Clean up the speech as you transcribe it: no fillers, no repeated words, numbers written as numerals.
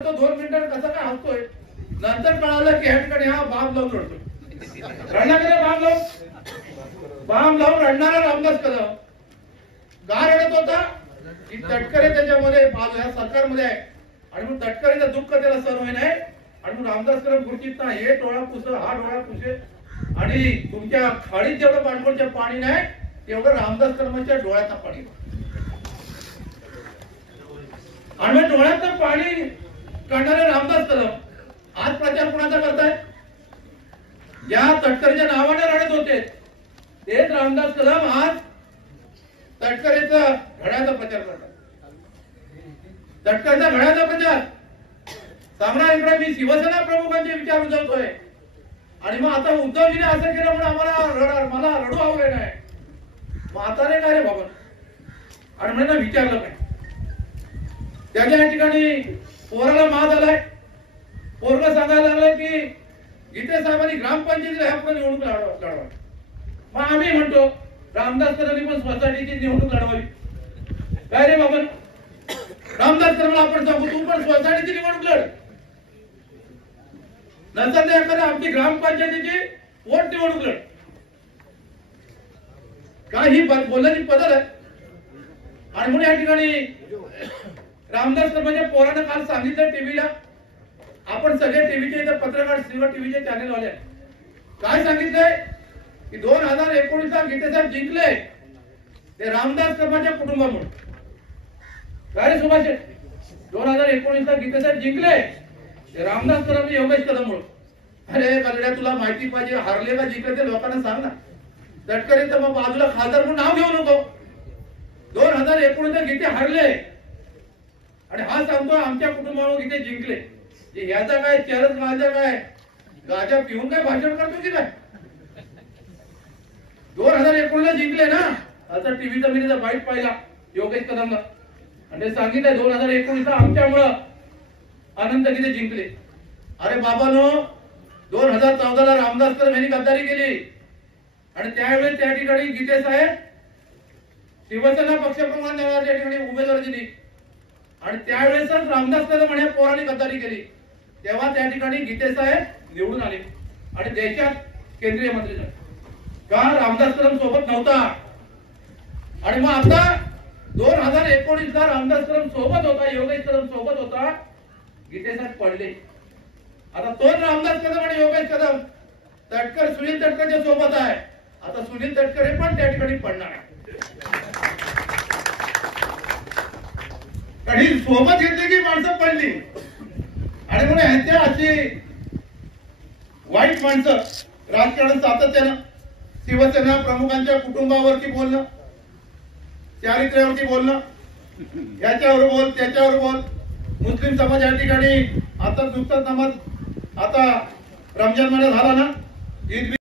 तो 2 मिनिटात कसा काय हसतोय, नंतर कळालं की ह्या ठिकाणी हा बाम लावून रडतोय. रडणारे बाम लावून रडणारा रामदास कदम का रडत होता की तटकरे त्याच्यामध्ये या सरकारमध्ये आहे आणि मग तटकरेचं दुःख त्याला सहन होई नाही आणि मग रामदास कदम खुर्चीत ना हे डोळा पुस हा डोळा पुसे आणि तुमच्या खाडीत जेवढं पाणकोळचं पाणी नाही तेवढं रामदास कदमांच्या डोळ्याचं पाणी आणि डोळ्याचं पाणी काढणारे रामदास कदम आज प्रचार कुणाचा करताय? ज्या तटकरेच्या नावाने रडत होते तेच रामदास कदम आज तटकरेचा घड्याचा प्रचार करतात. तटकरेचा घड्याचा प्रचार सांगणार इकडे मी शिवसेना प्रमुखांचे विचार उजवतोय आणि मग आता उद्धवजीने असं केलं म्हणून मला रडू आवडले नाही. म्हातारे काय रे बाबा आणि म्हणजे विचारलं काय त्याच्या ठिकाणी पोराला माज आलाय. पोरगा सांगायला लागलाय की गीते साहेबांनी ग्रामपंचायतीला ह्या पुढे निवडणूक लढवा. मग आम्ही म्हणतो रामदास कदमांनी पण सोसायटीची निवडणूक लढवावी. काय रे बाबा रामदास कदमला आपण सांगू तू पण सोसायटीची निवडणूक लढ नंतर एखाद्या आमची ग्रामपंचायतीची वोट निवडणूक लढ. काय ही बोलण्याची पद्धत आहे. आणि म्हणून या ठिकाणी रामदास कदमांच्या पोरानं काल सांगितलं टीव्हीला आपण सगळे टीव्हीचे इथे पत्रकार सिल्वर टीव्हीचे चॅनल वाले काय सांगितलंय की 2019 ला गीते साहेब जिंकले ते रामदास कदमांच्या कुटुंबामुळे. काय रे सुभाष 2019 ला गीते साहेब जिंकले ते रामदास कदम योगेश कदममुळे. अरे कलड्या तुला माहिती पाहिजे हारले का जिंकले ते लोकांना सांग ना. तटकरे तर मग बाजूला खासदार म्हणून नाव घेऊ नको. 2019 ला गीते हारले आणि हा सांगतो आमच्या कुटुंबावर गीते जिंकले. याचा काय चरस माझा काय गाजा पिऊन काय भाषण करतो की काय. 2019 ला जिंकले ना. आता टीव्हीचा मी त्याचा बाईट पाहिला योगेश कदमला आणि सांगितलं 2019 ला आमच्यामुळं अनंत गीते जिंकले. अरे बाबानो 2014 ला रामदास कदम यांनी गद्दारी केली आणि त्यावेळेस त्या ठिकाणी गीते साहेब शिवसेना पक्षप्रमुखांच्या ठिकाणी उमेदवारी दिली आणि त्यावेळेसच रामदास कदम आणि पोरांनी गद्दारी केली. तेव्हा त्या ठिकाणी गीते साहेब निवडून आले आणि देशात केंद्रीय मंत्री झाले. का रामदास कदम सोबत नव्हता आणि मग आता 2019 ला रामदास कदम सोबत होता योगेश कदम सोबत होता गीते साहेब पडले. आता तो रामदास कदम आणि योगेश कदम तटकर सुनील तटकरच्या सोबत आहे. आता सुनील तटकरे पण त्या ठिकाणी पडणार आहे. कधी सोबत घेतली की माणसं पडली आणि म्हणून ह्यांच्या अशी वाईट माणसं राजकारण सातत्यानं शिवसेना प्रमुखांच्या कुटुंबावरती बोलणं चारित्र्यावरती बोलणं याच्यावर बोल त्याच्यावर बोल. मुस्लिम समाज या ठिकाणी आता नुकताच नमाज आता रमजान महिना झाला ना ईद